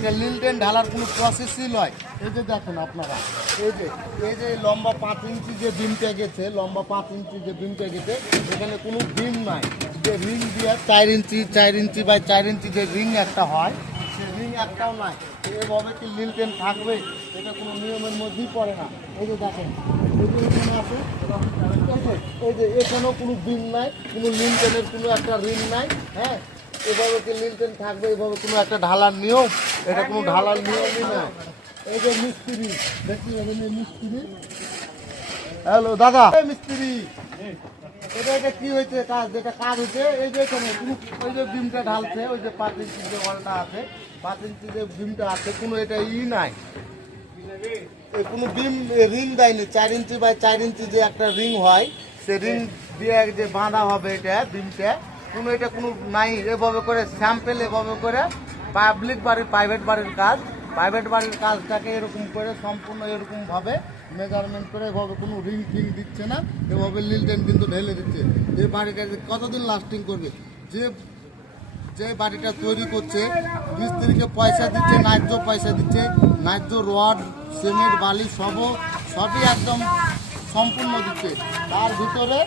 এটা লিলটেন ঢালার কোনো প্রসেসই নয়। এই যে দেখেন আপনারা, এই যে লম্বা 5 ইঞ্চি যে বিমটা গেছে, লম্বা 5 ইঞ্চি যে বিমটা গেছে, এখানে কোনো বিম নাই। যে রিং দিয়ে 4 ইঞ্চি বাই 4 ইঞ্চি যে রিং একটা হয়, সে রিং একটাও নাই। এভাবে কি লিলটেন থাকবে? এটা কোনো নিয়মের মধ্যেই পড়ে না। এই যে দেখেন, এই যে এখানে আছে, এই যে এখানেও কোনো বিম নাই, কোনো লিলটেনের কোনো একটা রিং নাই। হ্যাঁ, এভাবে কি লিলটেন থাকবে? এভাবে কোনো একটা ঢালার নিয়ম? এটা কোনো ঢালার নিয়মই না। এই যে মিস্ত্রি দেখতে পাবেন, এই মিস্ত্রি। হ্যালো দাদা, এই মিস্ত্রি, এটা কি হয়েছে কাজ? যেটা কাজ হয়েছে, এই যে এখানে কোনো ওই যে বিমটা ঢালছে, ওই যে 5 ইঞ্চি যে ওয়ালটা আছে, 5 ইঞ্চি যে বিমটা আছে, কোনো এটা নাই, কোনো বিম রিং দেয়নি। 4 ইঞ্চি বাই 4 ইঞ্চি যে একটা রিং হয়, সে রিং দিয়ে যে বাঁধা হবে এটা বিমটা, কোনো এটা কোনো নাই। এভাবে করে স্যাম্পেল, এভাবে করে পাবলিক বাড়ির, প্রাইভেট বাড়ির কাজ, প্রাইভেট বাড়ির কাজটাকে এরকম করে সম্পূর্ণ এরকমভাবে মেজারমেন্ট করে এভাবে কোনো রিং ফিং দিচ্ছে না, এভাবে লিলটেন কিন্তু ঢেলে দিচ্ছে। এই বাড়িটা কতদিন লাস্টিং করবে? যে বাড়িটা তৈরি করছে, মিস্ত্রিকে পয়সা দিচ্ছে, ন্যায্য পয়সা দিচ্ছে, ন্যায্য রড, সিমেন্ট, বালি সবই একদম সম্পূর্ণ দিচ্ছে। তার ভিতরে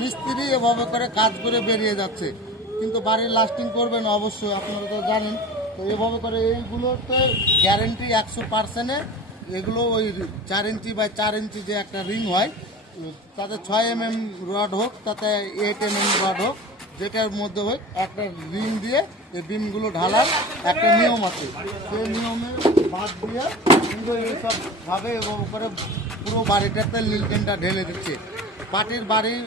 মিস্ত্রি এভাবে করে কাজ করে বেরিয়ে যাচ্ছে, কিন্তু বাড়ির লাস্টিং করবে না অবশ্যই, আপনারা তো জানেন। তো এভাবে করে এইগুলোতে গ্যারেন্টি 100%। এগুলো ওই 4 ইঞ্চি বাই 4 ইঞ্চি যে একটা রিং হয়, তাতে 6 mm রড হোক, তাতে 8 mm রড হোক, যেটার মধ্যে হোক, একটা রিং দিয়ে এই বিমগুলো ঢালার একটা নিয়ম আছে। সেই নিয়মে বাদ দিয়ে কিন্তু এইসবভাবে এভাবে করে পুরো বাড়িটাতে লিলটেনটা ঢেলে দিচ্ছে। পার্টির বাড়ির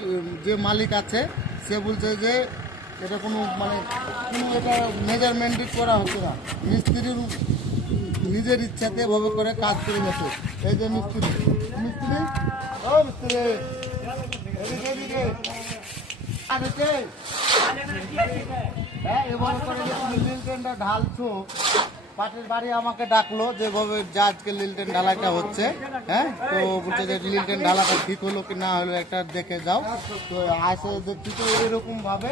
যে মালিক আছে, সে বলছে যে এটা কোনো এটা মেজারমেন্টই করা হচ্ছে না, মিস্ত্রির নিজের ইচ্ছাতে এভাবে করে কাজ করে গেছে। এই যে মিস্ত্রি, ও মিস্ত্রি, হ্যাঁ, এভাবে করে যে তুমি লিলটেনটা ঢালছো, পাটের বাড়ি আমাকে ডাকলো যেভাবে যে আজকে লিলটেন ঢালাইটা হচ্ছে। হ্যাঁ, তো বলছে যে লিলটেন ঢালাটা ঠিক হলো কি না হলো একটা দেখে যাও। তো আসে দেখছি তো এরকম ভাবে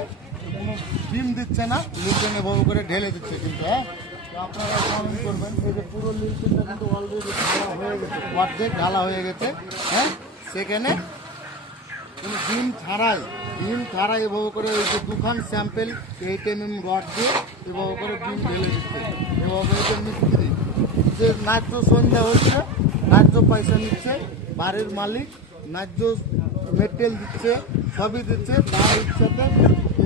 কোনো বিম দিচ্ছে না, লিলটেন এভাবে করে ঢেলে দিচ্ছে। কিন্তু হ্যাঁ, তো আপনারা কমেন্ট করবেন, এই যে পুরো লিলটেনটা কিন্তু অলরেডি ঢালা হয়ে গেছে, অর্ধেক ঢালা হয়ে গেছে। হ্যাঁ, সেখানে কোনো বিম ছাড়াই এভাবে করে ওই যে দুখান স্যাম্পেল 8 mm রড দিয়ে এভাবে করে বিম ঢেলে দিচ্ছে। এভাবে যে মিস্ত্রি যে ন্যায্য সন্ধ্যা হচ্ছে, ন্যায্য পয়সা নিচ্ছে, বাড়ির মালিক ন্যায্য মেটেরিয়াল দিচ্ছে, সবই দিচ্ছে, তার ইচ্ছাতে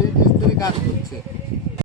এই মিস্ত্রি কাজ করছে।